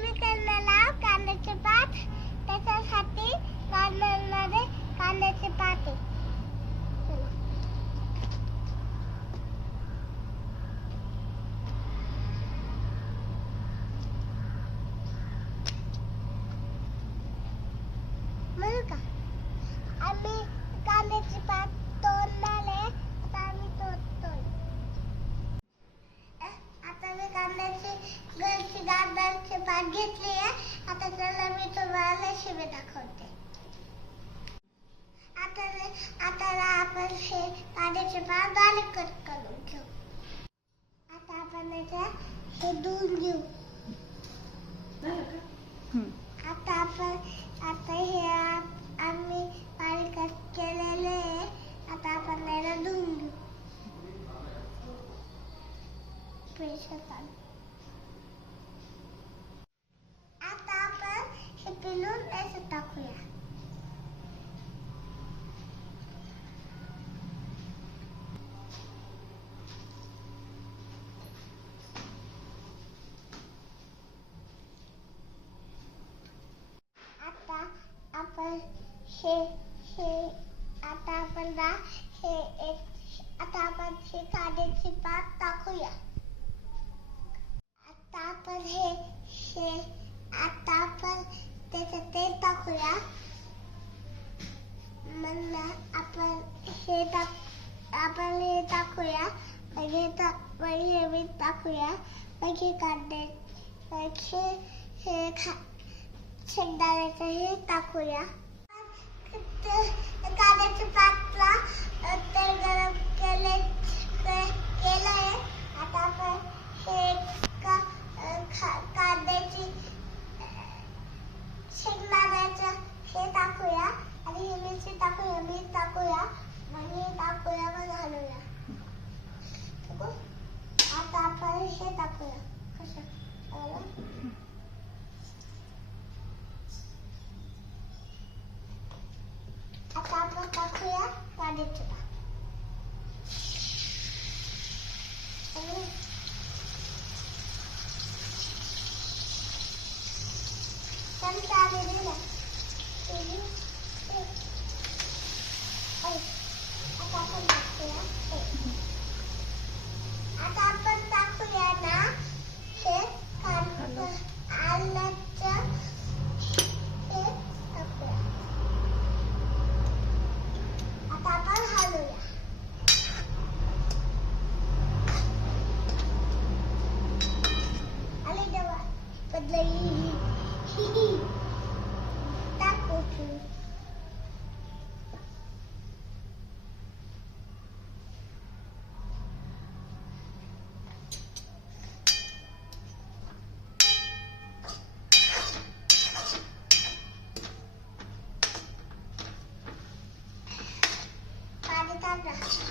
मी करणार कांद्याचे पात. त्याच्यासाठी काढणारे कांद्याचे पात आहे. म्हणू का आम्ही कांद्याचे पात तोडणारे. आता आम्ही तोडतोय. आता मी कांद्याची घरची कांद्याचे पात घेतली आहे. आता त्याला मी तुम्हाला रेसिपी दाखवते. आता आपण हे कांद्याचे पात बारीक कट करून घेऊ. आता आपण हे धुवून घेऊ. आता हे आम्ही बारीक कट केलेले आहे. आता आपण याला धुवून घेऊ. आता आपण हे पिळून याच्यात टाकूया. आता आपण हे कांद्याची पात टाकूया. आता आपण त्याच्यात तेल टाकूया. मग आपण हे टाकूया. हे मीठ टाकूया. मग हे कांदे शेंगदाण्याचं हे टाकूया. कांद्याच्या पातला तेल गरम केलंय. आता आपण हे कांद्याची शेंगदाण्याचं हे टाकूया आणि ही मिरची टाकूया. मीठ टाकूया. मग हे टाकूया. मग घालूया. आता आपण हे टाकूया. आता आपण टाकूया कांद्याचे पात. चमचा दिला. आता आपण टाकूया ना हे आल्याचं हे टाकूया. आता आपण हलवूया. आले जेव्हा बदलली टाकू. पाणी टाका.